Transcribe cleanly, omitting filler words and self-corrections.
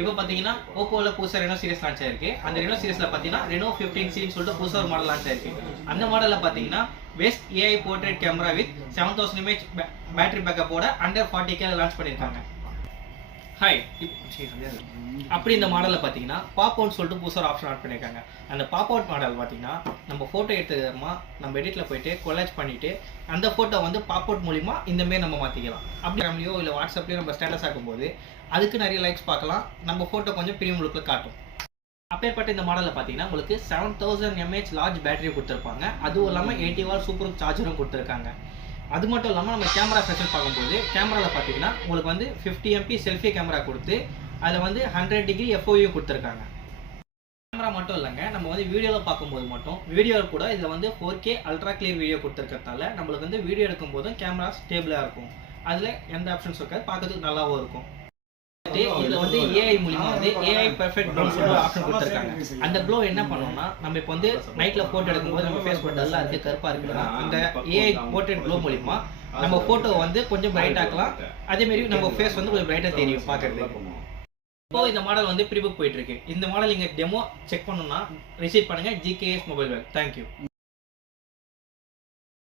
இப்போ பார்த்தீங்கன்னா ஓப்போல புதுசாக ரெனோ சீரிஸ் லான்ச் ஆயிருக்கு. அந்த ரெனோ சீரிஸ்ல பார்த்தீங்கன்னா ரெனோ 15 சீரிஸ் சொல்லிட்டு புதுசாக ஒரு மாடல் லான்ச் ஆயிருக்கு. அந்த மாடலில் பார்த்தீங்கன்னா best AI portrait camera with 7000 image battery பேக்கப்போட அண்டர் 40K லான்ச் பண்ணியிருக்காங்க. ஹாய், அப்படி இந்த மாடலில் பார்த்தீங்கன்னா பாப் அவுட் சொல்லிட்டு புதுசாக ஒரு ஆப்ஷன் ஆட் பண்ணியிருக்காங்க. அந்த பாப் அவுட் மாடல் பார்த்தீங்கன்னா நம்ம ஃபோட்டோ எடுத்ததுமா நம்ம எடிட்டில் போயிட்டு கொலாஜ் பண்ணிவிட்டு அந்த ஃபோட்டோ வந்து பாப் அவுட் மூலிமா இந்தமாரி நம்ம மாற்றிக்கலாம். அப்படி நம்மளையோ இல்லை வாட்ஸ்அப்லேயோ நம்ம ஸ்டேட்டஸ் ஆகும்போது அதுக்கு நிறைய லைக்ஸ் பார்க்கலாம், நம்ம ஃபோட்டோ கொஞ்சம் ப்ரீமியம் லுக்கில் காட்டும். அப்பேற்பட்ட இந்த மாடலில் பார்த்தீங்கன்னா உங்களுக்கு 7000 mAh லார்ஜ் பேட்டரி கொடுத்துருப்பாங்க. அதுவும் இல்லாமல் 80 வாட் சூப்பர் சார்ஜரும் கொடுத்துருக்காங்க. அது மட்டும் இல்லாமல் நம்ம கேமரா ஃபீச்சர் பார்க்கும்போது கேமராவில் பார்த்தீங்கன்னா உங்களுக்கு வந்து 50 MP செல்ஃபி கேமரா கொடுத்து அதில் வந்து 100 டிகிரி FOV கொடுத்துருக்காங்க. கேமரா மட்டும் இல்லைங்க, நம்ம வந்து வீடியோவில் பார்க்கும்போது மட்டும் வீடியோவில் கூட இதில் வந்து 4K அல்ட்ரா கிளியர் வீடியோ கொடுத்துருக்கிறதால நம்மளுக்கு வந்து வீடியோ எடுக்கும்போதும் கேமரா ஸ்டேபிளாக இருக்கும். அதில் எந்த ஆப்ஷன்ஸ் இருக்காது, பார்க்கறதுக்கு நல்லாவும் இருக்கும். இதுல வந்து ஏஐ மூலமா வந்து ஏஐ பெர்ஃபெக்ட் க்ளோ சொல்லிட்டு ஆப்ஷன் கொடுத்துருக்காங்க. அந்த க்ளோ என்ன பண்ணோம்னா நம்ம இப்போ வந்து நைட்ல போட்டோ எடுக்கும்போது நம்ம ஃபேஸ் டல்லா இருக்கு, கருப்பா இருக்குன்னா அந்த ஏஐ போர்ட்ரேட் க்ளோ மூலமா நம்ம போட்டோ வந்து கொஞ்சம் பிரைட் ஆக்கலாம். அதே மாதிரி நம்ம ஃபேஸ் வந்து கொஞ்சம் பிரைட்டா தெரியும் பார்க்கறதுக்கு. இப்போ இந்த மாடல் வந்து ப்ரீ புக் போயிட்டு இருக்கு. இந்த மாடல் நீங்க டெமோ செக் பண்ணணும்னா ரிசீவ் பண்ணுங்க GKS மொபைல் வேல். தேங்க்யூ.